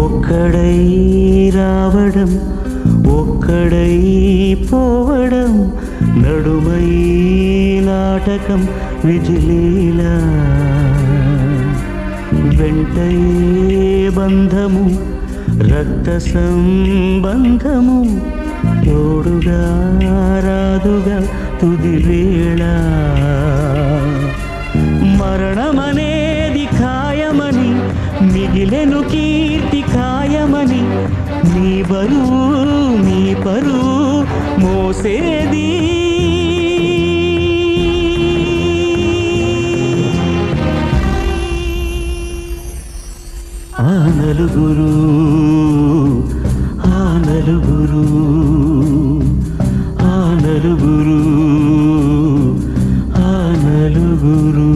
ఒక్కడై రావడం ఒక్కడై పోవడం నడుమై నాటకం విజిలీలా వెంటయే బంధము రక్త సంబంధము తోడుగా రాదుగా తుది వేళ మరణమనేది ఖాయమని మిగిలెను కీర్తి ఖాయమని నీ బరువు నీ పరువు మోసేది ఆ నలుగురు ఆ నలుగురు ఆ నలుగురు ఆ నలుగురు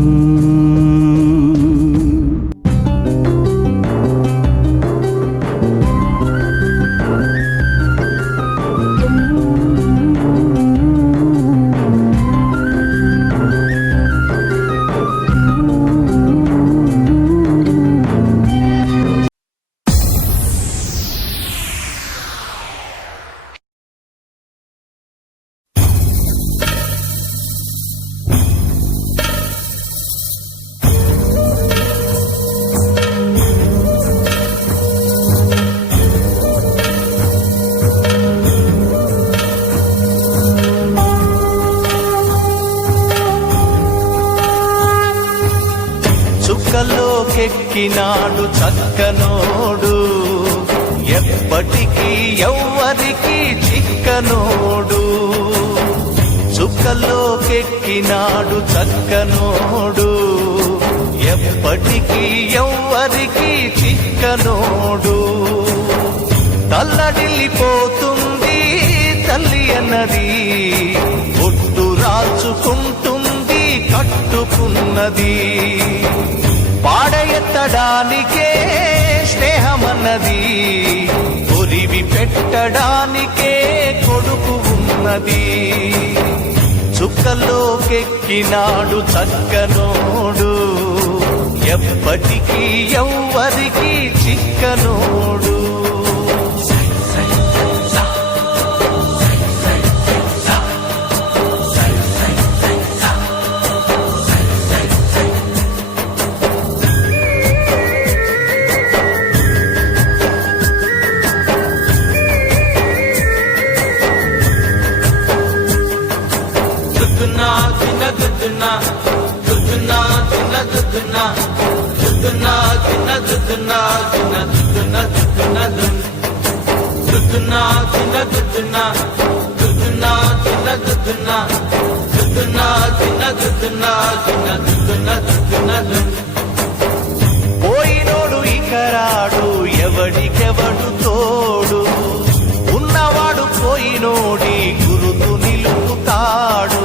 చుక్కలోకెక్కినాడు చక్కనోడు ఎప్పటికీ ఎవ్వరికి చిక్కనోడు చుక్కలోకెక్కినాడు చక్కనోడు ఎప్పటికీ ఎవ్వరికి చిక్కనోడు తల్లడిల్లిపోతుంది తల్లి అన్నది ఒట్టు రాచుకుంటుంది కట్టుకున్నది పాడెత్తడానికే స్నేహమన్నది కొరివి పెట్టడానికే కొడుకు ఉన్నది చుక్కలోకెక్కినాడు చక్కనోడు ఎప్పటికీ ఎవ్వరికి చిక్కనోడు పోయినోడు ఇకరాడు ఎవడికెవడు తోడు ఉన్నవాడు పోయినోడి గురుతు నిలుపుతాడు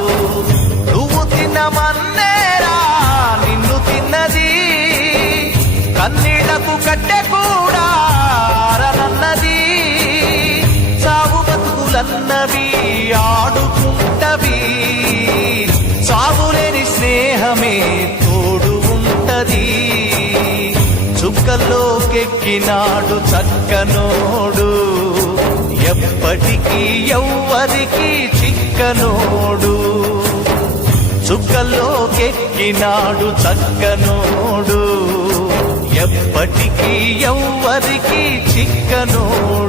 నువ్వు తిన్నమన్నేరా నిన్ను తిన్నది కన్నీళ్లకు కట్టె కూడా ఆరనన్నది చావు బతుకులన్నవి ఆడుకుంటవి చావులేని స్నేహమే తోడు ఉంటది చుక్కలోకెక్కినాడు చక్కనోడు ఎప్పటికీ ఎవ్వరికి చిక్కనోడు చుక్కలోకెక్కినాడు చక్కనోడు ఎప్పటికీ ఎవ్వరికి చిక్కనోడు